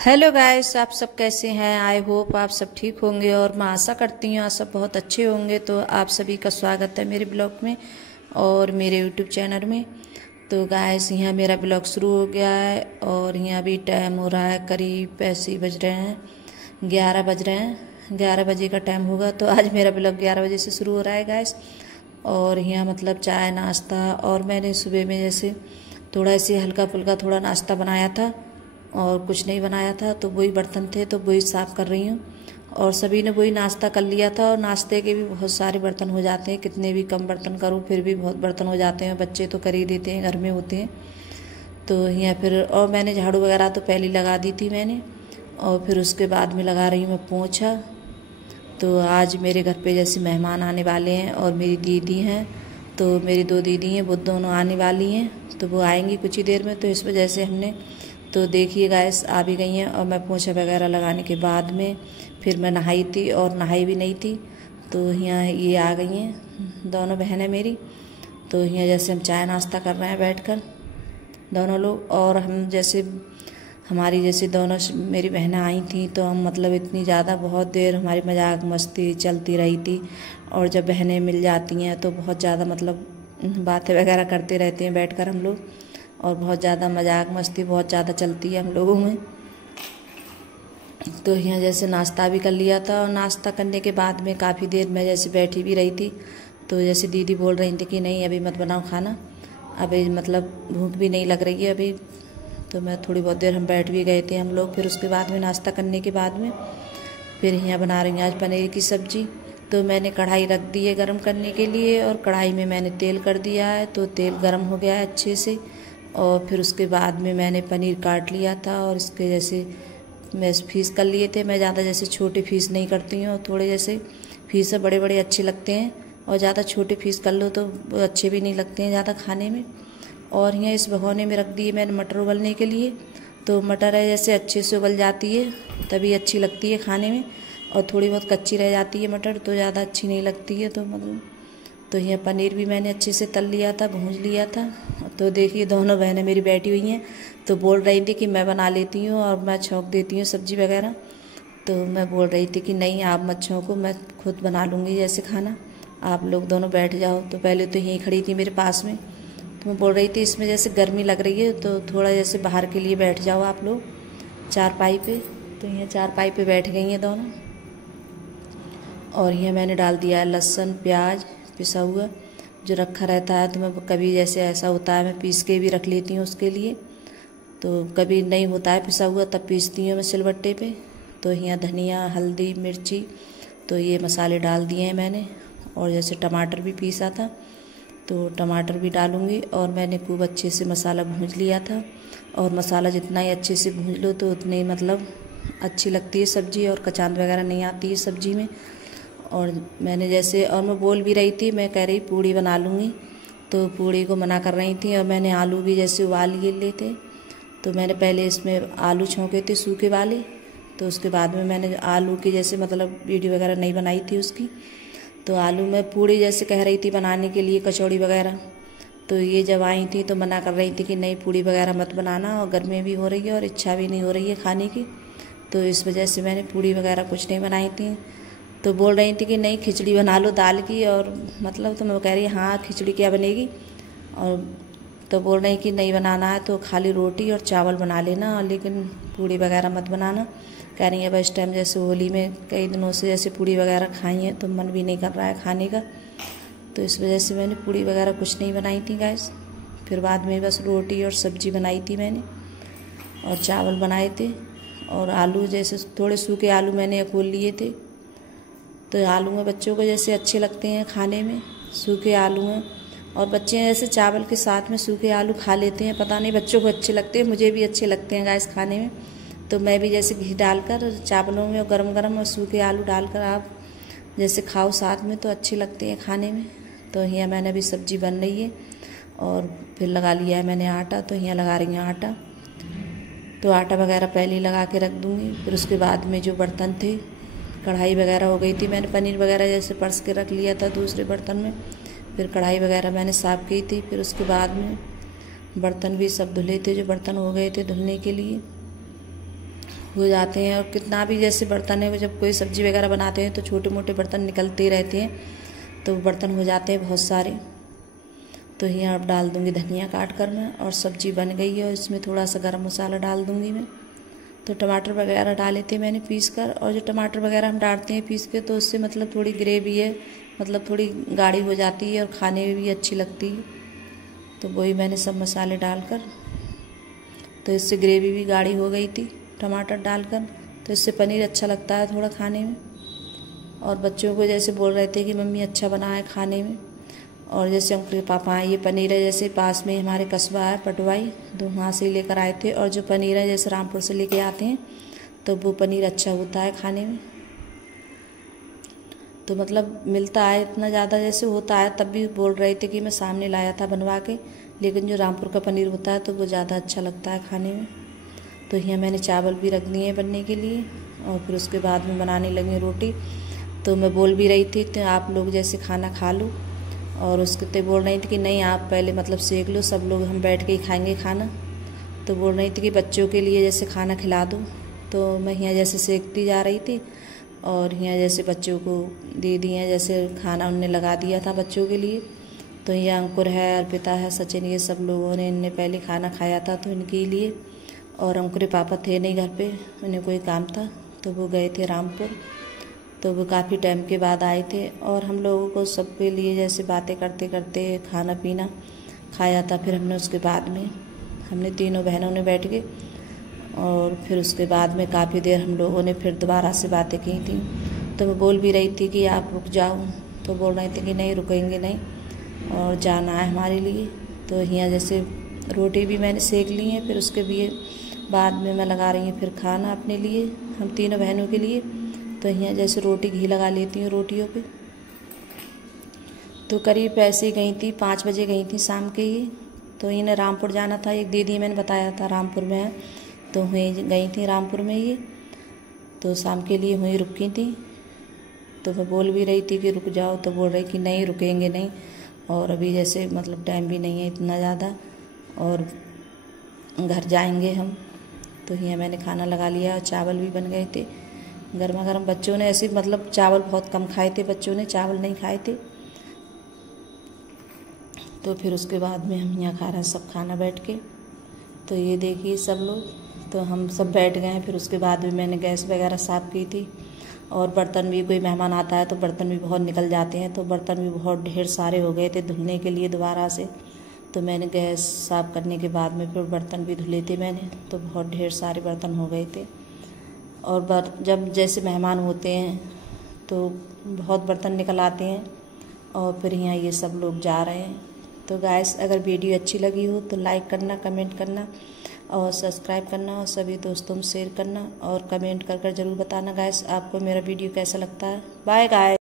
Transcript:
Hello guys, आप सब कैसे हैं। आई होप आप सब ठीक होंगे और मैं आशा करती हूँ आप सब बहुत अच्छे होंगे। तो आप सभी का स्वागत है मेरे ब्लॉग में और मेरे यूट्यूब चैनल में। तो गाइस, यहाँ मेरा ब्लॉग शुरू हो गया है और यहाँ भी टाइम हो रहा है, करीब ऐसे ही बज रहे हैं 11 बज रहे हैं। 11 बजे का टाइम होगा। तो आज मेरा ब्लॉग 11 बजे से शुरू हो रहा है गाइस। और यहाँ मतलब चाय नाश्ता, और मैंने सुबह में जैसे थोड़ा ऐसे हल्का फुल्का थोड़ा नाश्ता बनाया था और कुछ नहीं बनाया था, तो वही बर्तन थे तो वही साफ़ कर रही हूँ। और सभी ने वही नाश्ता कर लिया था और नाश्ते के भी बहुत सारे बर्तन हो जाते हैं, कितने भी कम बर्तन करूँ फिर भी बहुत बर्तन हो जाते हैं। बच्चे तो कर ही देते हैं, घर में होते हैं। तो यहाँ फिर और मैंने झाड़ू वगैरह तो पहले लगा दी थी मैंने, और फिर उसके बाद में लगा रही हूँ मैं पोंछा। तो आज मेरे घर पे जैसे मेहमान आने वाले हैं और मेरी दीदी हैं, तो मेरी 2 दीदी हैं, वो दोनों आने वाली हैं। तो वो आएंगी कुछ ही देर में, तो इस वजह से हमने तो देखिए गाइस आ भी गई हैं। और मैं पोंछा वगैरह लगाने के बाद में फिर मैं नहाई थी और नहाई भी नहीं थी। तो यहाँ ये आ गई हैं दोनों बहनें मेरी। तो यहाँ जैसे हम चाय नाश्ता कर रहे हैं बैठकर दोनों लोग। और हम जैसे हमारी जैसे दोनों मेरी बहनें आई थी, तो हम मतलब इतनी ज़्यादा बहुत देर हमारी मजाक मस्ती चलती रही थी। और जब बहनें मिल जाती हैं तो बहुत ज़्यादा मतलब बातें वगैरह करते रहते हैं बैठकर हम लोग, और बहुत ज़्यादा मजाक मस्ती बहुत ज़्यादा चलती है हम लोगों में। तो यहाँ जैसे नाश्ता भी कर लिया था और नाश्ता करने के बाद में काफ़ी देर मैं जैसे बैठी भी रही थी। तो जैसे दीदी बोल रही थी कि नहीं अभी मत बनाओ खाना, अभी मतलब भूख भी नहीं लग रही है अभी। तो मैं थोड़ी बहुत देर हम बैठ भी गए थे हम लोग। फिर उसके बाद में नाश्ता करने के बाद में फिर यहाँ बना रही हूँ आज पनीर की सब्ज़ी। तो मैंने कढ़ाई रख दी है गर्म करने के लिए, और कढ़ाई में मैंने तेल कर दिया है। तो तेल गर्म हो गया है अच्छे से। और फिर उसके बाद में मैंने पनीर काट लिया था और इसके जैसे मैं पीस कर लिए थे। मैं ज़्यादा जैसे छोटे पीस नहीं करती हूँ, थोड़े जैसे पीस बड़े बड़े अच्छे लगते हैं, और ज़्यादा छोटे पीस कर लो तो अच्छे भी नहीं लगते हैं ज़्यादा खाने में। और यहाँ इस भगोने में रख दिए मैंने मटर उबलने के लिए। तो मटर है जैसे अच्छे से उबल जाती है तभी अच्छी लगती है खाने में, और थोड़ी बहुत कच्ची रह जाती है मटर तो ज़्यादा अच्छी नहीं लगती है। तो मतलब तो यहाँ पनीर भी मैंने अच्छे से तल लिया था, भूंज लिया था। तो देखिए दोनों बहनें मेरी बैठी हुई हैं, तो बोल रही थी कि मैं बना लेती हूँ और मैं छौंक देती हूँ सब्ज़ी वगैरह। तो मैं बोल रही थी कि नहीं आप मत छौंको, मैं खुद बना लूँगी जैसे खाना, आप लोग दोनों बैठ जाओ। तो पहले तो यहीं खड़ी थी मेरे पास में। तो मैं बोल रही थी इसमें जैसे गर्मी लग रही है तो थोड़ा जैसे बाहर के लिए बैठ जाओ आप लोग चारपाई पे। तो यहाँ चारपाई पे बैठ गई हैं दोनों। और यहाँ मैंने डाल दिया है लहसुन प्याज पिसा हुआ जो रखा रहता है। तो मैं कभी जैसे ऐसा होता है मैं पीस के भी रख लेती हूँ उसके लिए, तो कभी नहीं होता है पिसा हुआ तब पीसती हूँ मैं सिलबट्टे पे। तो यहाँ धनिया हल्दी मिर्ची तो ये मसाले डाल दिए हैं मैंने। और जैसे टमाटर भी पीसा था तो टमाटर भी डालूँगी। और मैंने खूब अच्छे से मसाला भूंज लिया था, और मसाला जितना ही अच्छे से भूंज लो तो उतनी मतलब अच्छी लगती है सब्ज़ी, और कचांद वगैरह नहीं आती है सब्ज़ी में। और मैंने जैसे और मैं बोल भी रही थी, मैं कह रही पूड़ी बना लूँगी, तो पूड़ी को मना कर रही थी। और मैंने आलू भी जैसे उबाल लिए थे, तो मैंने पहले इसमें आलू छौंके थे सूखे वाले। तो उसके बाद में मैंने आलू की जैसे मतलब वीडियो वगैरह नहीं बनाई थी उसकी। तो आलू में पूड़ी जैसे कह रही थी बनाने के लिए कचौड़ी वगैरह। तो ये जब आई थी तो मना कर रही थी कि नहीं पूड़ी वगैरह मत बनाना, और गर्मी भी हो रही है और इच्छा भी नहीं हो रही है खाने की। तो इस वजह से मैंने पूड़ी वगैरह कुछ नहीं बनाई थी। तो बोल रही थी कि नहीं खिचड़ी बना लो दाल की, और मतलब तो मैं कह रही हाँ खिचड़ी क्या बनेगी। और तो बोल रही कि नहीं बनाना है तो खाली रोटी और चावल बना लेना, और लेकिन पूड़ी वगैरह मत बनाना। कह रही है अब इस टाइम जैसे होली में कई दिनों से जैसे पूड़ी वगैरह खाई है तो मन भी नहीं कर रहा है खाने का। तो इस वजह से मैंने पूड़ी वगैरह कुछ नहीं बनाई थी गैस। फिर बाद में बस रोटी और सब्ज़ी बनाई थी मैंने, और चावल बनाए थे। और आलू जैसे थोड़े सूखे आलू मैंने खोल लिए थे। तो आलू में बच्चों को जैसे अच्छे लगते हैं खाने में सूखे आलू हैं, और बच्चे जैसे चावल के साथ में सूखे आलू खा लेते हैं। पता नहीं बच्चों को अच्छे लगते हैं, मुझे भी अच्छे लगते हैं गैस खाने में। तो मैं भी जैसे घी डालकर चावलों में और गरम गरम और सूखे आलू डालकर आप जैसे खाओ साथ में तो अच्छे लगते हैं खाने में। तो यहाँ मैंने अभी सब्ज़ी बन रही है, और फिर लगा लिया है मैंने आटा। तो यहाँ लगा रही हूँ आटा। तो आटा वगैरह पहले ही लगा के रख दूँगी। फिर उसके बाद में जो बर्तन थे कढ़ाई वगैरह हो गई थी, मैंने पनीर वगैरह जैसे परस के रख लिया था दूसरे बर्तन में। फिर कढ़ाई वगैरह मैंने साफ़ की थी। फिर उसके बाद में बर्तन भी सब धुले थे जो बर्तन हो गए थे धुलने के लिए। हो जाते हैं। और कितना भी जैसे बर्तन है, जब कोई सब्जी वगैरह बनाते हैं तो छोटे मोटे बर्तन निकलते रहते हैं, तो बर्तन हो जाते हैं बहुत सारे। तो यहाँ अब डाल दूँगी धनिया काट कर मैं, और सब्जी बन गई है और इसमें थोड़ा सा गरम मसाला डाल दूँगी मैं। तो टमाटर वगैरह डाले थे मैंने पीस कर, और जो टमाटर वगैरह हम डालते हैं पीस के तो उससे मतलब थोड़ी ग्रेवी है, मतलब थोड़ी गाढ़ी हो जाती है और खाने में भी अच्छी लगती है। तो वही मैंने सब मसाले डालकर, तो इससे ग्रेवी भी गाढ़ी हो गई थी टमाटर डालकर। तो इससे पनीर अच्छा लगता है थोड़ा खाने में। और बच्चों को जैसे बोल रहे थे कि मम्मी अच्छा बना है खाने में। और जैसे उनके पापा ये पनीर है, जैसे पास में हमारे कस्बा है पटवाई, तो वहाँ से लेकर आए थे। और जो पनीर है जैसे रामपुर से लेके आते हैं, तो वो पनीर अच्छा होता है खाने में। तो मतलब मिलता है इतना ज़्यादा जैसे होता है, तब भी बोल रहे थे कि मैं सामने लाया था बनवा के, लेकिन जो रामपुर का पनीर होता है तो वो ज़्यादा अच्छा लगता है खाने में। तो यहाँ मैंने चावल भी रख दिए बनने के लिए, और फिर उसके बाद में बनाने लगी रोटी। तो मैं बोल भी रही थी तो आप लोग जैसे खाना खा लो, और उसके तो बोल रही थी कि नहीं आप पहले मतलब सेक लो, सब लोग हम बैठ के ही खाएंगे खाना। तो बोल रही थी कि बच्चों के लिए जैसे खाना खिला दो। तो मैं यहाँ जैसे सेकती जा रही थी, और यहाँ जैसे बच्चों को दे दिए, जैसे खाना उनने लगा दिया था बच्चों के लिए। तो यहाँ अंकुर है, अर्पिता है, सचिन, ये सब लोगों ने इनने पहले खाना खाया था तो इनके लिए। और अंकुर पापा थे नहीं घर पे, उन्हें कोई काम था तो वो गए थे रामपुर। तो वो काफ़ी टाइम के बाद आए थे, और हम लोगों को सबके लिए जैसे बातें करते करते खाना पीना खाया था। फिर हमने उसके बाद में हमने तीनों बहनों ने बैठ के, और फिर उसके बाद में काफ़ी देर हम लोगों ने फिर दोबारा से बातें की थी। तो वो बोल भी रही थी कि आप रुक जाओ, तो बोल रहे थे कि नहीं रुकेंगे नहीं, और जाना है हमारे लिए। तो यहाँ जैसे रोटी भी मैंने सेक ली है, फिर उसके लिए बाद में मैं लगा रही हूँ फिर खाना अपने लिए, हम तीनों बहनों के लिए। तो यहाँ जैसे रोटी घी लगा लेती हूँ रोटियों पे। तो करीब ऐसे ही गई थी, 5 बजे गई थी शाम के ही। तो इन्हें रामपुर जाना था, एक दीदी मैंने बताया था रामपुर में है, तो वहीं गई थी रामपुर में ये। तो शाम के लिए वहीं रुकी थी। तो मैं बोल भी रही थी कि रुक जाओ, तो बोल रही कि नहीं रुकेंगे नहीं, और अभी जैसे मतलब टाइम भी नहीं है इतना ज़्यादा, और घर जाएंगे हम। तो यहाँ मैंने खाना लगा लिया, और चावल भी बन गए थे गर्मा गर्म। बच्चों ने ऐसे मतलब चावल बहुत कम खाए थे, बच्चों ने चावल नहीं खाए थे। तो फिर उसके बाद में हम यहाँ खा रहे हैं सब खाना बैठ के। तो ये देखिए सब लोग, तो हम सब बैठ गए हैं। फिर उसके बाद में मैंने गैस वगैरह साफ़ की थी, और बर्तन भी, कोई मेहमान आता है तो बर्तन भी बहुत निकल जाते हैं, तो बर्तन भी बहुत ढेर सारे हो गए थे धुलने के लिए दोबारा से। तो मैंने गैस साफ़ करने के बाद में फिर बर्तन भी धुले थे मैंने, तो बहुत ढेर सारे बर्तन हो गए थे। और जब जैसे मेहमान होते हैं तो बहुत बर्तन निकल आते हैं, और फिर यहाँ ये सब लोग जा रहे हैं। तो गाइस अगर वीडियो अच्छी लगी हो तो लाइक करना, कमेंट करना, और सब्सक्राइब करना, और सभी दोस्तों में शेयर करना, और कमेंट कर ज़रूर बताना गाइस आपको मेरा वीडियो कैसा लगता है। Bye guys.